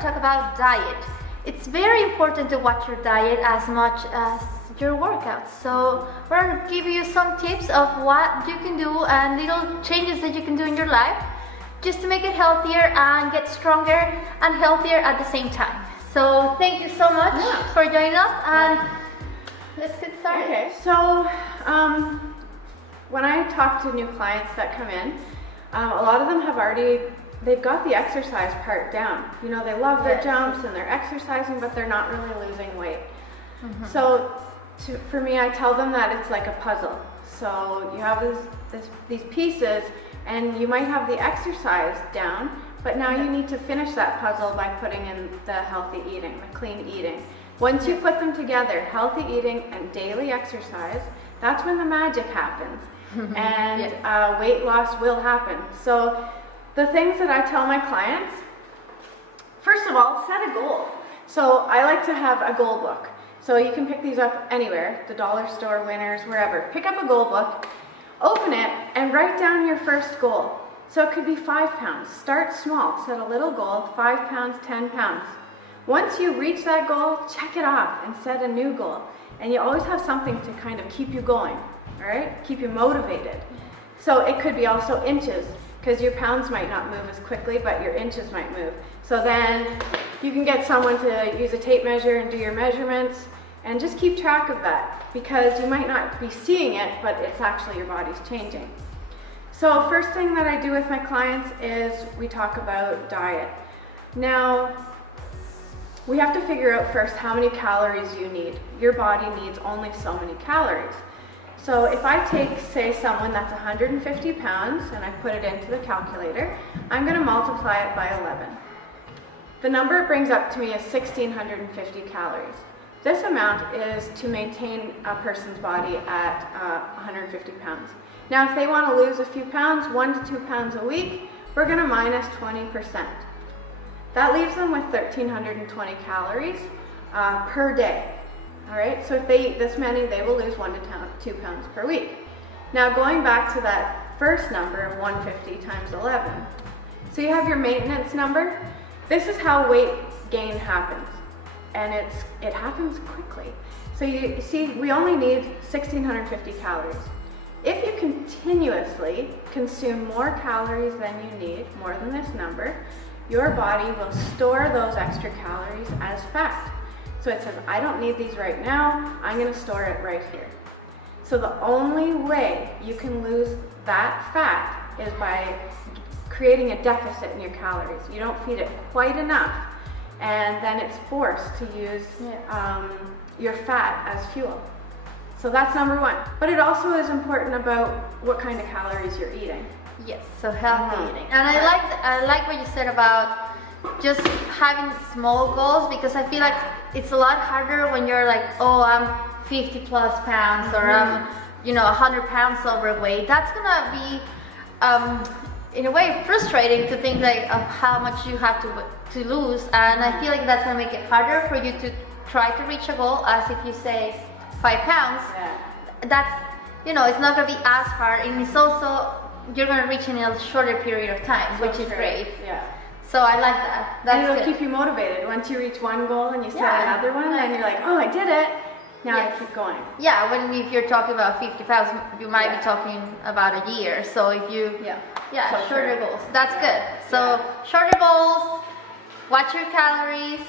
to talk about diet. It's very important to watch your diet as much as your workouts. So we're going to give you some tips of what you can do and little changes that you can do in your life just to make it healthier and get stronger and healthier at the same time. So thank you so much for joining us, and let's get started. Okay, so when I talk to new clients that come in, a lot of them they've got the exercise part down. You know, they love their jumps and they're exercising, but they're not really losing weight. So for me, I tell them that it's like a puzzle. So you have these pieces, and you might have the exercise down, but now you need to finish that puzzle by putting in the healthy eating, the clean eating. Once you put them together, healthy eating and daily exercise, that's when the magic happens. And weight loss will happen. So the things that I tell my clients, first of all, set a goal. So I like to have a goal book. So you can pick these up anywhere, the dollar store, Winners, wherever. Pick up a goal book, open it, and write down your first goal. So it could be 5 pounds. Start small, set a little goal, 5 pounds, 10 pounds. Once you reach that goal, check it off and set a new goal. And you always have something to kind of keep you going, all right? Keep you motivated. So it could be also inches, because your pounds might not move as quickly, but your inches might move. So then you can get someone to use a tape measure and do your measurements, and just keep track of that, because you might not be seeing it, but it's actually your body's changing. So first thing that I do with my clients is we talk about diet. Now, we have to figure out first how many calories you need. Your body needs only so many calories. So if I take, say, someone that's 150 pounds and I put it into the calculator, I'm going to multiply it by 11. The number it brings up to me is 1,650 calories. This amount is to maintain a person's body at 150 pounds. Now, if they want to lose a few pounds, 1 to 2 pounds a week, we're going to minus 20%. That leaves them with 1,320 calories per day. All right, so if they eat this many, they will lose 1 to 2 pounds per week. Now going back to that first number of 150 times 11. So you have your maintenance number. This is how weight gain happens, and it happens quickly. So you see, we only need 1,650 calories. If you continuously consume more calories than you need, more than this number, your body will store those extra calories as fat. So it says, I don't need these right now, I'm going to store it right here. So the only way you can lose that fat is by creating a deficit in your calories. You don't feed it quite enough, and then it's forced to use your fat as fuel. So that's number one. But it also is important about what kind of calories you're eating. Yes, so healthy eating. And I like what you said about just having small goals, because I feel like it's a lot harder when you're like, oh, I'm 50 plus pounds or I'm 100 pounds overweight. That's gonna be in a way frustrating to think like of how much you have to lose, and I feel like that's gonna make it harder for you to try to reach a goal, as if you say 5 pounds. That's it's not gonna be as hard, and it's also you're gonna reach in a shorter period of time, which is great. So I like that. And it'll keep you motivated. Once you reach one goal and you set another one, then you're like, oh, I did it. Now I keep going. Yeah, if you're talking about 50 pounds, you might be talking about a year. So if you, shorter goals. That's good. So shorter goals, watch your calories,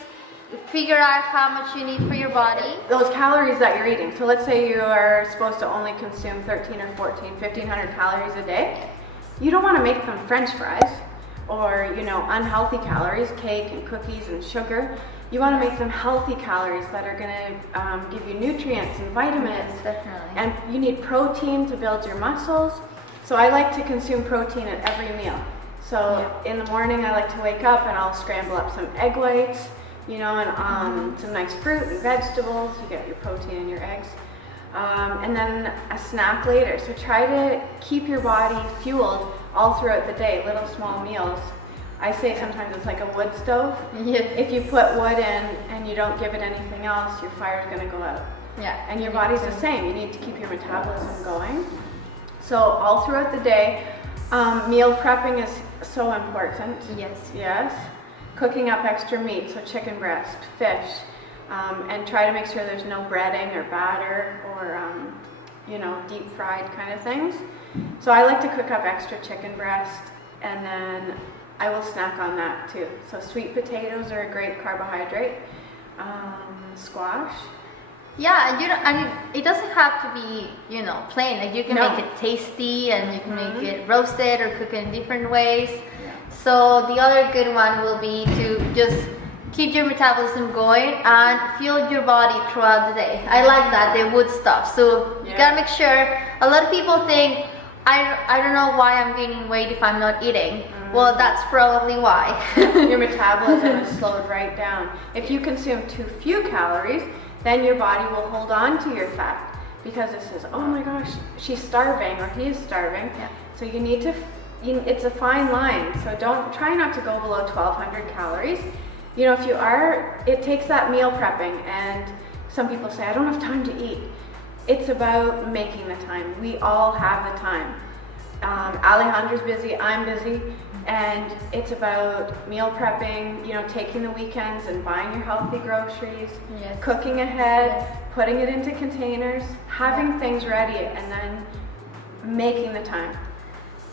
figure out how much you need for your body. Those calories that you're eating. So let's say you are supposed to only consume 13 or 14, 1,500 calories a day. You don't want to make them French fries or, unhealthy calories, cake and cookies and sugar. You want to make them healthy calories that are going to give you nutrients and vitamins. Yes, definitely. And you need protein to build your muscles. So I like to consume protein at every meal. So in the morning I like to wake up and I'll scramble up some egg whites, and some nice fruit and vegetables. You get your protein in your eggs. And then a snack later. So try to keep your body fueled all throughout the day, little small meals. I say sometimes it's like a wood stove. If you put wood in and you don't give it anything else, your fire's going to go out. And your body's the same. You need to keep your metabolism going. So all throughout the day, meal prepping is so important. Yes. cooking up extra meat, so chicken breast, fish, and try to make sure there's no breading or batter or you know, deep fried kind of things. So I like to cook up extra chicken breast, and then I will snack on that too. So sweet potatoes are a great carbohydrate. Squash. Yeah, and you know, and it doesn't have to be, you know, plain. Like you can No. make it tasty, and you can make it roasted or cook it in different ways. Yeah. So the other good one will be to just keep your metabolism going and fuel your body throughout the day. I like that, the wood stuff. So you gotta make sure. A lot of people think, I don't know why I'm gaining weight if I'm not eating. Well, that's probably why. Your metabolism is slowed right down. If you consume too few calories, then your body will hold on to your fat because it says, oh my gosh, she's starving or he is starving. Yeah. So you need to, it's a fine line. So try not to go below 1,200 calories. You know, if you are, it takes that meal prepping, and some people say, I don't have time to eat. It's about making the time. We all have the time. Alejandra's busy, I'm busy, and it's about meal prepping, you know, taking the weekends and buying your healthy groceries, Yes. cooking ahead, putting it into containers, having things ready, and then making the time.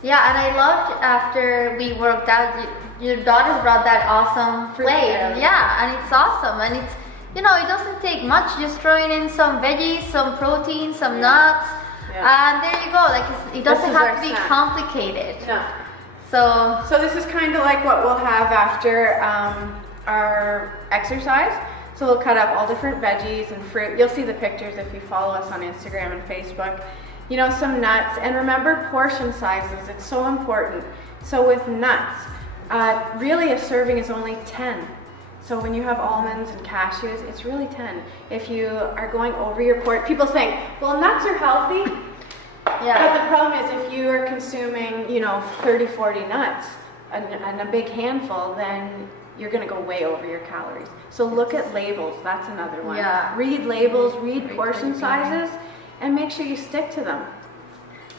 Yeah, and I loved after we worked out, your daughter brought that awesome Fruit plate. salad. Yeah, and it's awesome, and it's, you know, it doesn't take much. Just throwing in some veggies, some protein, some nuts, and there you go. Like it doesn't is have our to be snack. complicated. No. So this is kind of like what we'll have after our exercise. So we'll cut up all different veggies and fruit. You'll see the pictures if you follow us on Instagram and Facebook. You know, some nuts, and remember portion sizes. It's so important. So with nuts, really a serving is only 10. So when you have almonds and cashews, it's really 10. If you are going over your people saying, well, nuts are healthy. yeah, But the problem is if you are consuming, you know, 30, 40 nuts and a big handful, then you're going to go way over your calories. So look at labels. That's another one. Yeah. Read labels, read Great portion thinking. sizes, and make sure you stick to them.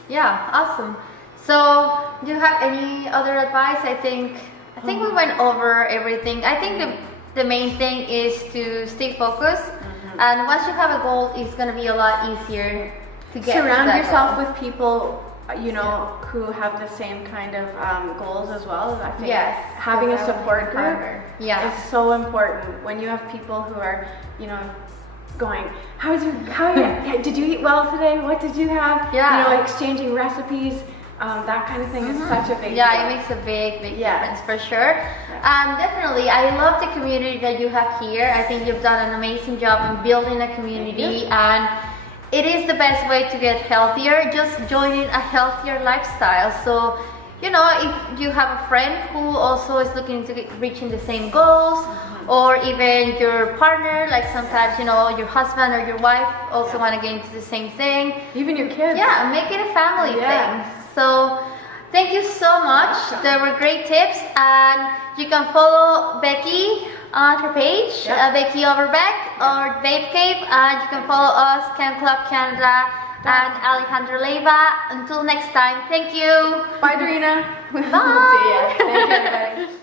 yeah, awesome. So do you have any other advice? I think we went over everything. I think the main thing is to stay focused, and once you have a goal, it's going to be a lot easier to get Surround to that yourself goal. with people, you know, who have the same kind of goals as well. I think Yes, having a that's what I'm support looking group for. Yeah. is so important. When you have people who are, you know, going, did you eat well today? What did you have? Yeah. You know, exchanging recipes, that kind of thing is such a big Yeah, deal. it makes a big Yeah. difference for sure. Definitely, I love the community that you have here. I think you've done an amazing job in building a community, and it is the best way to get healthier, just joining a healthier lifestyle. So, you know, if you have a friend who also is looking to reaching the same goals, or even your partner, like sometimes, you know, your husband or your wife also want to get into the same thing. Even your kids. Yeah, make it a family Yeah. thing. So thank you so much. There were great tips, and you can follow Becky on her page, Becky Overbeck or Babe Cave, and you can follow us, Chem Club Canada and Alejandra Leyva. Until next time, thank you. Bye, Dorina. Bye. See ya. Thank you, everybody.